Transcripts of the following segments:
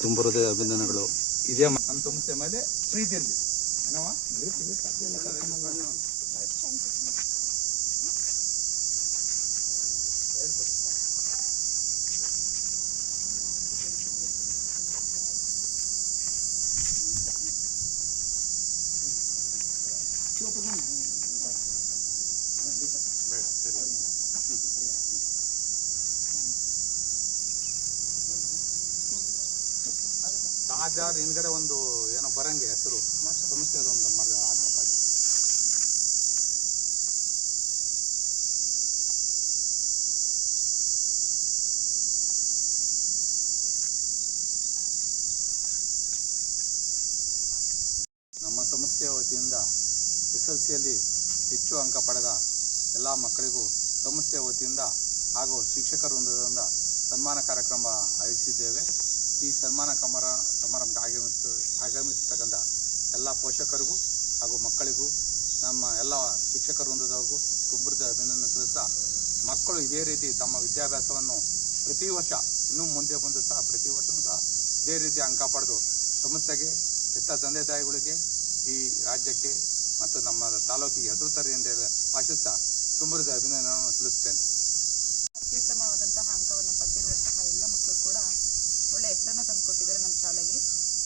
ತುಂಬ ಹೃದಯ ಅಭಿನಂದನೆಗಳು. ಇದೇ ನಮ್ಮ ಸಂಸ್ಥೆ ಮೇಲೆ ಪ್ರೀತಿಯಲ್ಲಿ ತಾಜಾರ್ ಹಿಂದ್ಗಡೆ ಒಂದು ಏನೋ ಬರಂಗೆ ಹೆಸರು ಸಂಸ್ಥೆ ಒಂದು ಮಾಡಿದ ಹಾಕಪ್ಪ. ನಮ್ಮ ಸಂಸ್ಥೆಯ ವತಿಯಿಂದ SSLCಯಲ್ಲಿ ಹೆಚ್ಚು ಅಂಕ ಪಡೆದ ಎಲ್ಲ ಮಕ್ಕಳಿಗೂ ಸಂಸ್ಥೆಯ ವತಿಯಿಂದ ಹಾಗೂ ಶಿಕ್ಷಕರ ವೃಂದದಿಂದ ಸನ್ಮಾನ ಕಾರ್ಯಕ್ರಮ ಆಯೋಜಿಸಿದ್ದೇವೆ. ಈ ಸನ್ಮಾನ ಸಮಾರಂಭಕ್ಕೆ ಆಗಮಿಸತಕ್ಕಂಥ ಎಲ್ಲ ಪೋಷಕರಿಗೂ ಹಾಗೂ ಮಕ್ಕಳಿಗೂ ನಮ್ಮ ಎಲ್ಲ ಶಿಕ್ಷಕರ ವೃಂದದವ್ರಿಗೂ ತುಂಬದ ಅಭಿನಂದನೆ ತಿಳಿಸ್ತಾ, ಮಕ್ಕಳು ಇದೇ ರೀತಿ ತಮ್ಮ ವಿದ್ಯಾಭ್ಯಾಸವನ್ನು ಪ್ರತಿ ವರ್ಷ ಇನ್ನೂ ಮುಂದೆ ಸಹ ಪ್ರತಿ ವರ್ಷವೂ ಸಹ ಇದೇ ರೀತಿ ಅಂಕ ಪಡೆದು ಸಂಸ್ಥೆಗೆ, ಹೆತ್ತ ತಂದೆ ತಾಯಿಗಳಿಗೆ, ಈ ರಾಜ್ಯಕ್ಕೆ ಮತ್ತು ನಮ್ಮ ತಾಲೂಕಿಗೆ ಹೆಸರು ತರಿ ಅಂತ ಹೇಳಿ ಆಶಿಸ್ತಾ ತುಂಬದ ಅಭಿನಂದನೆಯನ್ನು ತಿಳಿಸ್ತೇನೆ. ಅತ್ಯುತ್ತಮವಾದಂತಹ ಅಂಕವನ್ನು ಪಡೆದಿರುವಂತಹ ಎಲ್ಲ ಮಕ್ಕಳು ಕೂಡ ಒಳ್ಳೆ ಹೆಸರನ್ನು ತಂದುಕೊಟ್ಟಿದ್ದಾರೆ ನಮ್ಮ ಶಾಲೆಗೆ.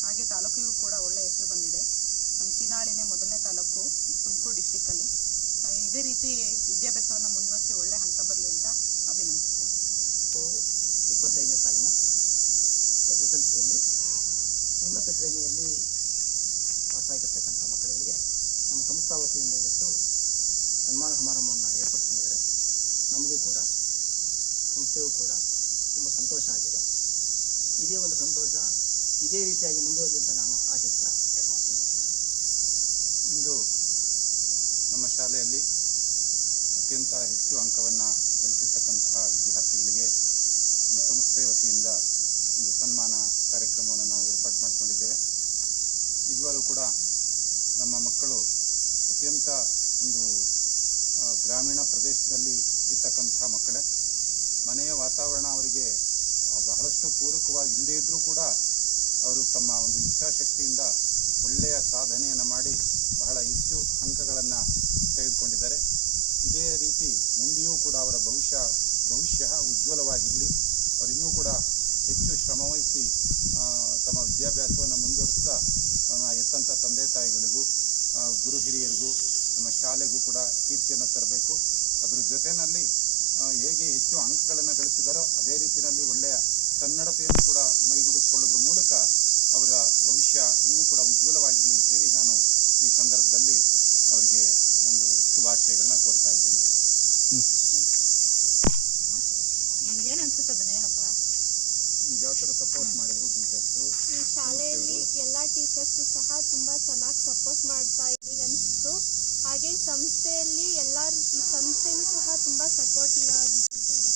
ಹಾಗೆ ತಾಲೂಕಿಗೂ ಕೂಡ ಒಳ್ಳೆ ಹೆಸರು ಬಂದಿದೆ. ನಮ್ಮ ಚಿನಾಳಿನೇ ಮೊದಲನೇ ತಾಲೂಕು ತುಮಕೂರು ಡಿಸ್ಟಿಕ್ಕಲ್ಲಿ. ಇದೇ ರೀತಿ ವಿದ್ಯಾಭ್ಯಾಸವನ್ನು ಮುಂದುವರಿಸಿ ಒಳ್ಳೆ ಅಂಕ ಬರಲಿ ಅಂತ ಅಭಿನಂದಿಸ್ತೇನೆ. 25ನೇ ಸಾಲಿನ SSLCಯಲ್ಲಿ ಉನ್ನತ ಶ್ರೇಣಿಯಲ್ಲಿ ಪಾಸಾಗಿರ್ತಕ್ಕಂಥ ಮಕ್ಕಳಿಗೆ ನಮ್ಮ ಸಂಸ್ಥಾ ವತಿಯಿಂದ ಇವತ್ತು ಸನ್ಮಾನ ಸಮಾರಂಭವನ್ನು ಏರ್ಪಡಿಸಿಕೊಂಡಿದ್ದಾರೆ. ನಮಗೂ ಕೂಡ ಸಂಸ್ಥೆಗೂ ಕೂಡ ತುಂಬ ಸಂತೋಷ ಆಗಿದೆ. ಇದೇ ಒಂದು ಸಂತೋಷ ಇದೇ ರೀತಿಯಾಗಿ ಮುಂದುವರಲಿ ಅಂತ ನಾನು ಆಶಿಸ್ತಾ ಮಾತನ್ನು. ಇಂದು ನಮ್ಮ ಶಾಲೆಯಲ್ಲಿ ಅತ್ಯಂತ ಹೆಚ್ಚು ಅಂಕವನ್ನು ಗಳಿಸಿರ್ತಕ್ಕಂತಹ ವಿದ್ಯಾರ್ಥಿಗಳಿಗೆ ನಮ್ಮ ಸಂಸ್ಥೆಯ ವತಿಯಿಂದ ಒಂದು ಸನ್ಮಾನ ಕಾರ್ಯಕ್ರಮವನ್ನು ನಾವು ಏರ್ಪಾಡು ಮಾಡಿಕೊಂಡಿದ್ದೇವೆ. ನಿಜವಾಗ್ಲೂ ಕೂಡ ನಮ್ಮ ಮಕ್ಕಳು ಅತ್ಯಂತ ಒಂದು ಗ್ರಾಮೀಣ ಪ್ರದೇಶದಲ್ಲಿ ಇರ್ತಕ್ಕಂತಹ ಮಕ್ಕಳೇ. ಮನೆಯ ವಾತಾವರಣ ಅವರಿಗೆ ಬಹಳಷ್ಟು ಪೂರಕವಾಗಿ ಇಲ್ಲದೇ ಇದ್ದರೂ ಕೂಡ ಅವರು ತಮ್ಮ ಒಂದು ಇಚ್ಛಾಶಕ್ತಿಯಿಂದ ಒಳ್ಳೆಯ ಸಾಧನೆಯನ್ನು ಮಾಡಿ ಬಹಳ ಹೆಚ್ಚು ಅಂಕಗಳನ್ನು ತೆಗೆದುಕೊಂಡಿದ್ದಾರೆ. ಇದೇ ರೀತಿ ಮುಂದೆಯೂ ಕೂಡ ಅವರ ಭವಿಷ್ಯ ಉಜ್ವಲವಾಗಿರಲಿ. ಅವರಿನ್ನೂ ಕೂಡ ಹೆಚ್ಚು ಶ್ರಮವಹಿಸಿ ತಮ್ಮ ವಿದ್ಯಾಭ್ಯಾಸವನ್ನು ಮುಂದುವರಿಸ್ತಾ ಎತ್ತಂಥ ತಂದೆ ತಾಯಿಗಳಿಗೂ, ಗುರು ಹಿರಿಯರಿಗೂ, ನಮ್ಮ ಶಾಲೆಗೂ ಕೂಡ ಕೀರ್ತಿಯನ್ನು ತರಬೇಕು. ಅದರ ಜೊತೆಯಲ್ಲಿ ಹೇಗೆ ಹೆಚ್ಚು ಅಂಕಗಳನ್ನು ಗಳಿಸಿದಾರೋ ಅದೇ ರೀತಿಯಲ್ಲಿ ಒಳ್ಳೆಯ ಕನ್ನಡತೆಯನ್ನು ಕೂಡ ಮೈಗೂಡಿಸಿಕೊಳ್ಳೋದ್ರ ಮೂಲಕ ಅವರ ಭವಿಷ್ಯ ಇನ್ನೂ ಕೂಡ ಉಜ್ವಲವಾಗಿರಲಿ ಅಂತೇಳಿ ನಾನು ಈ ಸಂದರ್ಭದಲ್ಲಿ ಅವರಿಗೆ ಒಂದು ಶುಭಾಶಯಗಳನ್ನ ಕೋರ್ತಾ ಇದ್ದೇನೆ. ಯಾವ ಥರ ಸಪೋರ್ಟ್ ಮಾಡಿದ್ರು ಟೀಚರ್ಸು? ಈ ಶಾಲೆಯಲ್ಲಿ ಎಲ್ಲ ಟೀಚರ್ಸು ಸಹ ತುಂಬಾ ಚೆನ್ನಾಗಿ ಸಪೋರ್ಟ್ ಮಾಡ್ತಾ ಇದ್ದೀವಿ ಅನಿಸ್ತು. ಹಾಗೆ ಸಂಸ್ಥೆಯಲ್ಲಿ ಈ ಸಂಸ್ಥೆನೂ ಸಹ ತುಂಬಾ ಸಪೋರ್ಟಿವ್ ಆಗಿತ್ತು.